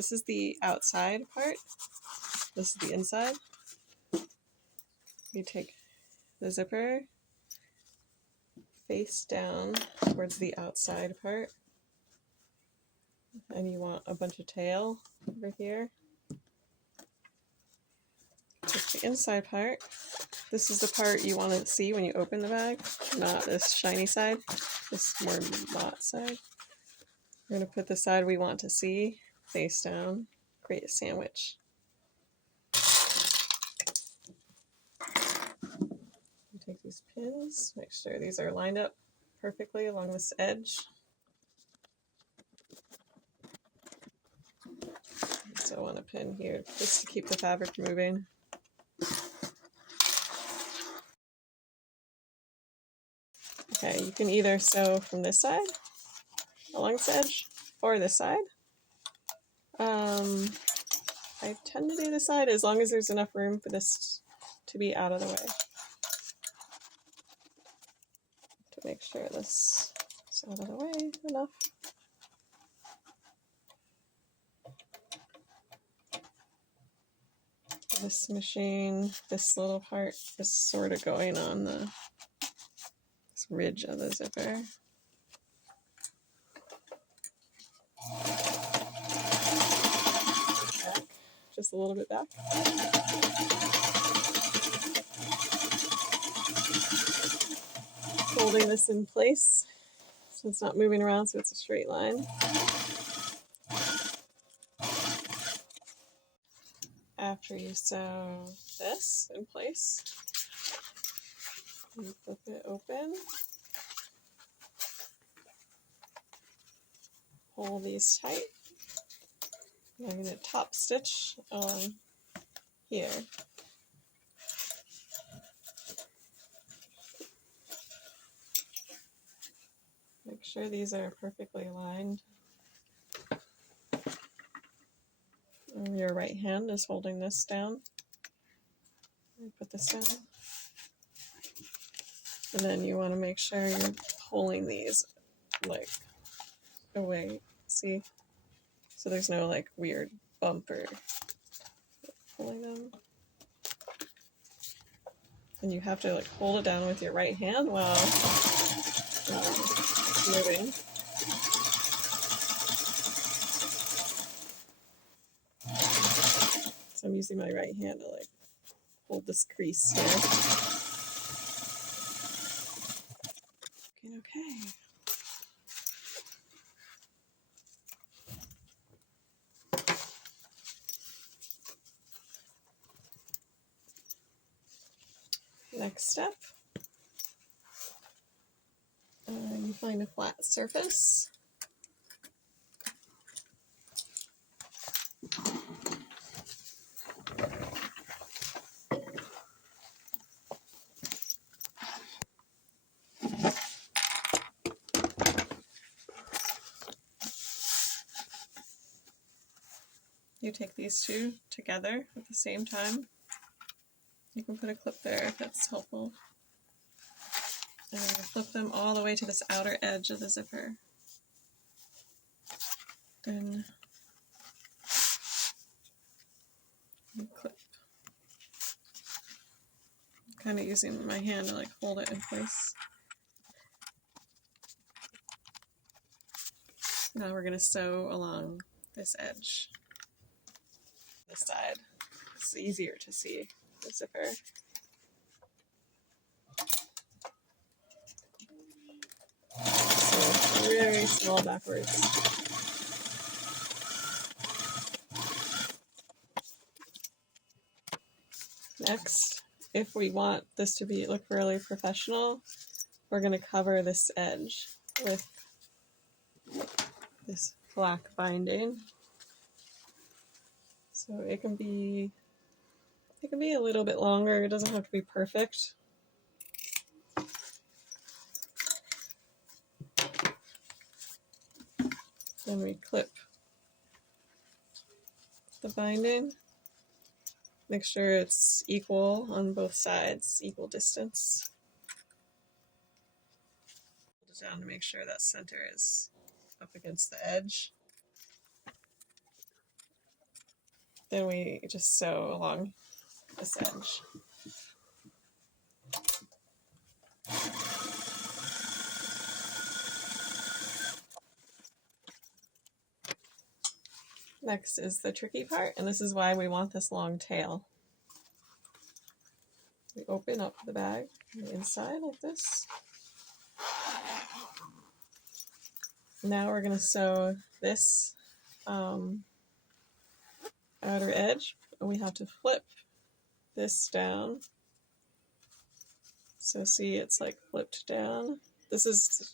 This is the outside part. This is the inside. You take the zipper face down towards the outside part, and you want a bunch of tail over here. Take the inside part. This is the part you want to see when you open the bag, not this shiny side, this more matte side. We're going to put the side we want to see face down, create a sandwich. You take these pins, make sure these are lined up perfectly along this edge. So I want a pin here just to keep the fabric moving. Okay, you can either sew from this side along this edge or this side. I tend to do this side as long as there's enough room for this to be out of the way. To make sure this is out of the way enough. This machine, this little part is sort of going on this ridge of the zipper. Back, just a little bit back. Holding this in place so it's not moving around, so it's a straight line. After you sew this in place, you flip it open. Hold these tight. I'm going to top stitch on here. Make sure these are perfectly aligned. And your right hand is holding this down. Put this down. And then you want to make sure you're pulling these like away. See? So there's no like weird bump or pulling them. And you have to like hold it down with your right hand while moving. So I'm using my right hand to like hold this crease here. Okay. Next step, you find a flat surface. You take these two together at the same time. You can put a clip there if that's helpful. And flip them all the way to this outer edge of the zipper. Then you clip. I'm kind of using my hand to like hold it in place. Now we're going to sew along this edge. This side. It's easier to see the zipper. So very small backwards. Next, if we want this to look really professional, we're going to cover this edge with this black binding. So it can be a little bit longer. It doesn't have to be perfect. Then we clip the binding. Make sure it's equal on both sides, equal distance. Hold it down to make sure that center is up against the edge. Then we just sew along this edge. Next is the tricky part, and this is why we want this long tail. We open up the bag on the inside like this. Now we're going to sew this outer edge, and we have to flip this down. So see, it's like flipped down. This is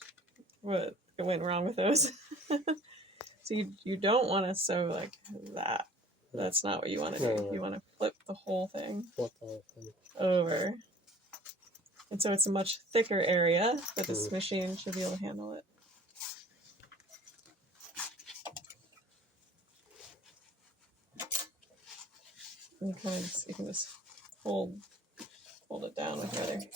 what went wrong with those. So you don't want to sew like that. That's not what you want to do. No. You want to flip the whole thing Flip the whole thing over. And so it's a much thicker area, but this machine should be able to handle it. And you can just hold it down with your hand.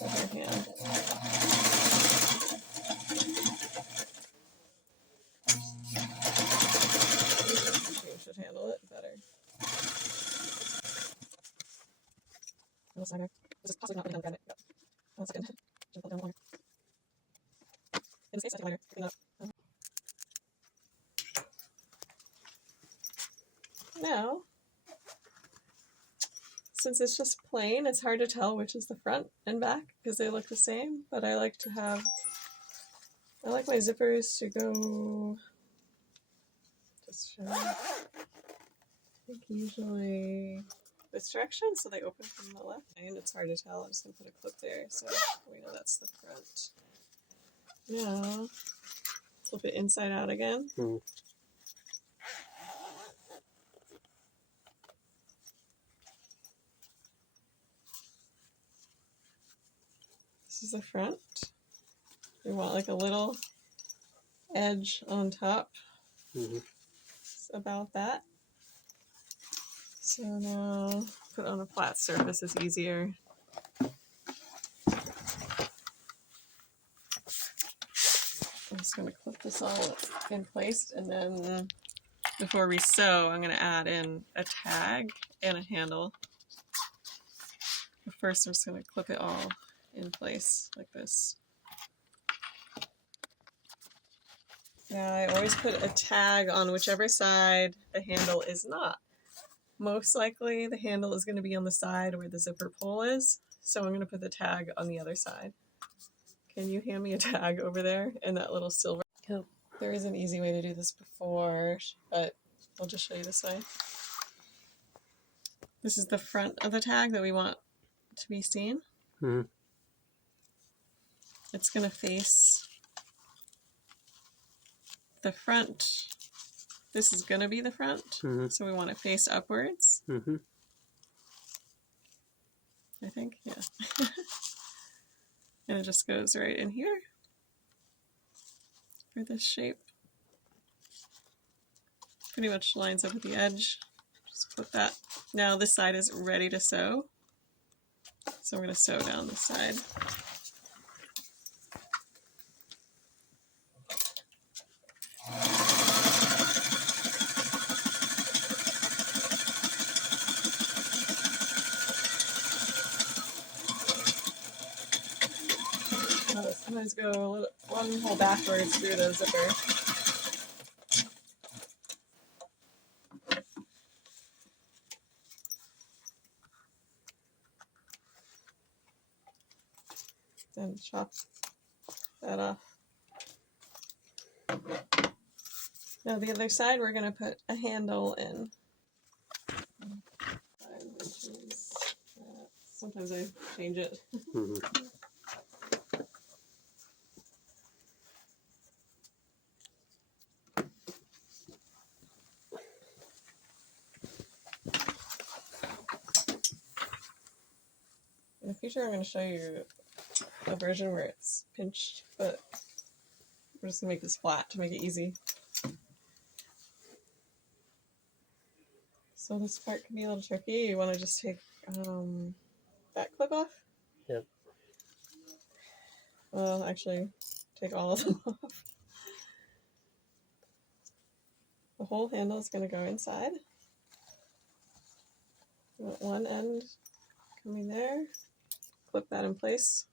You should handle it better. This is possibly not going to grab it. 1 second. Just hold down longer. In this case, I think lighter. Picking up. Now, since it's just plain, it's hard to tell which is the front and back because they look the same, but I like my zippers to go, just show, I think usually this direction, so they open from the left, and it's hard to tell. I'm just going to put a clip there so we know that's the front. Now, flip it inside out again. This is the front. We want like a little edge on top. It's about that. So now put it on a flat surface is easier. I'm just going to clip this all in place, and then before we sew, I'm going to add in a tag and a handle. But first, I'm just going to clip it all in place like this. Now, I always put a tag on whichever side the handle is not. Most likely, the handle is going to be on the side where the zipper pull is, so I'm going to put the tag on the other side. Can you hand me a tag over there in that little silver? Yep. There is an easy way to do this before, but I'll just show you this way. This is the front of the tag that we want to be seen. It's going to face the front. This is going to be the front, so we want to face upwards. I think, yeah. And it just goes right in here for this shape. Pretty much lines up with the edge. Just put that. Now this side is ready to sew. So I'm going to sew down this side. Sometimes go one hole backwards through the zipper. Then chop that off. Now the other side we're going to put a handle in. Sometimes I change it. In the future, I'm going to show you a version where it's pinched, but we're just going to make this flat to make it easy. So this part can be a little tricky. You want to just take that clip off? Yep. Well, actually, take all of them off. The whole handle is going to go inside. One end coming there, clip that in place.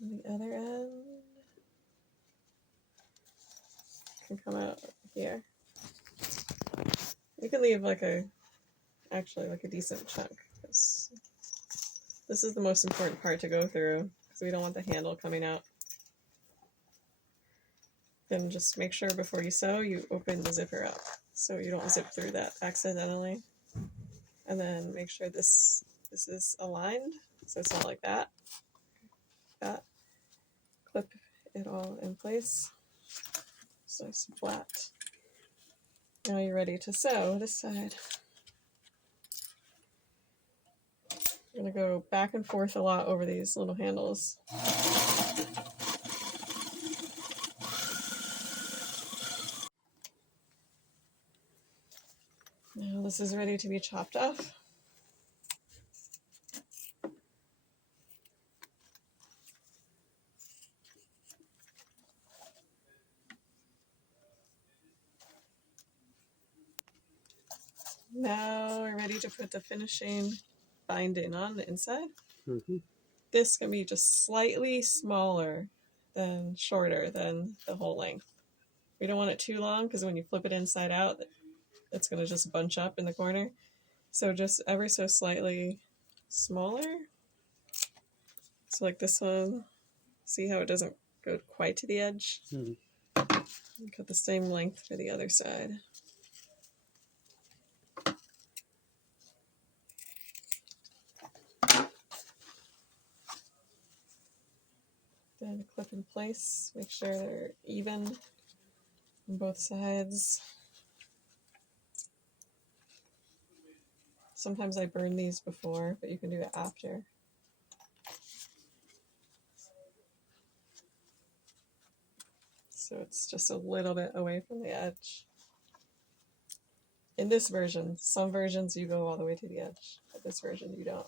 And the other end can come out here. You can leave like actually like a decent chunk, because this is the most important part to go through, because we don't want the handle coming out. Then just make sure before you sew, you open the zipper up so you don't zip through that accidentally. And then make sure this is aligned, so it's not like that. Clip it all in place, so it's flat. Now you're ready to sew this side. I'm going to go back and forth a lot over these little handles. Now this is ready to be chopped off. Now we're ready to put the finishing binding on the inside. Mm-hmm. This can be just slightly smaller than shorter than the whole length. We don't want it too long, because when you flip it inside out, it's going to just bunch up in the corner. So just ever so slightly smaller. So like this one, see how it doesn't go quite to the edge? Mm-hmm. Cut the same length for the other side. Then clip in place, make sure they're even on both sides. Sometimes I burn these before, but you can do it after. So it's just a little bit away from the edge. In this version, some versions you go all the way to the edge, but this version you don't.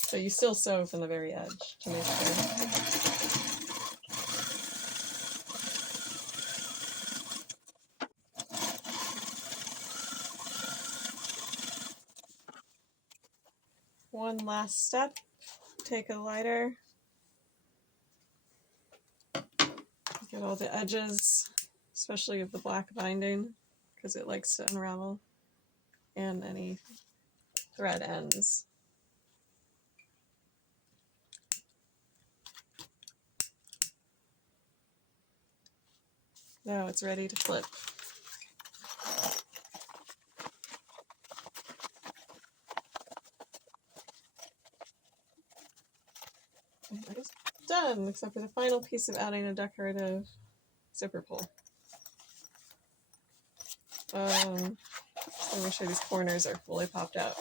So you still sew from the very edge to make sure. One last step, take a lighter, get all the edges, especially of the black binding, because it likes to unravel, and any thread ends. Now it's ready to flip. And that is done, except for the final piece of adding a decorative zipper pull. Let me make sure these corners are fully popped out.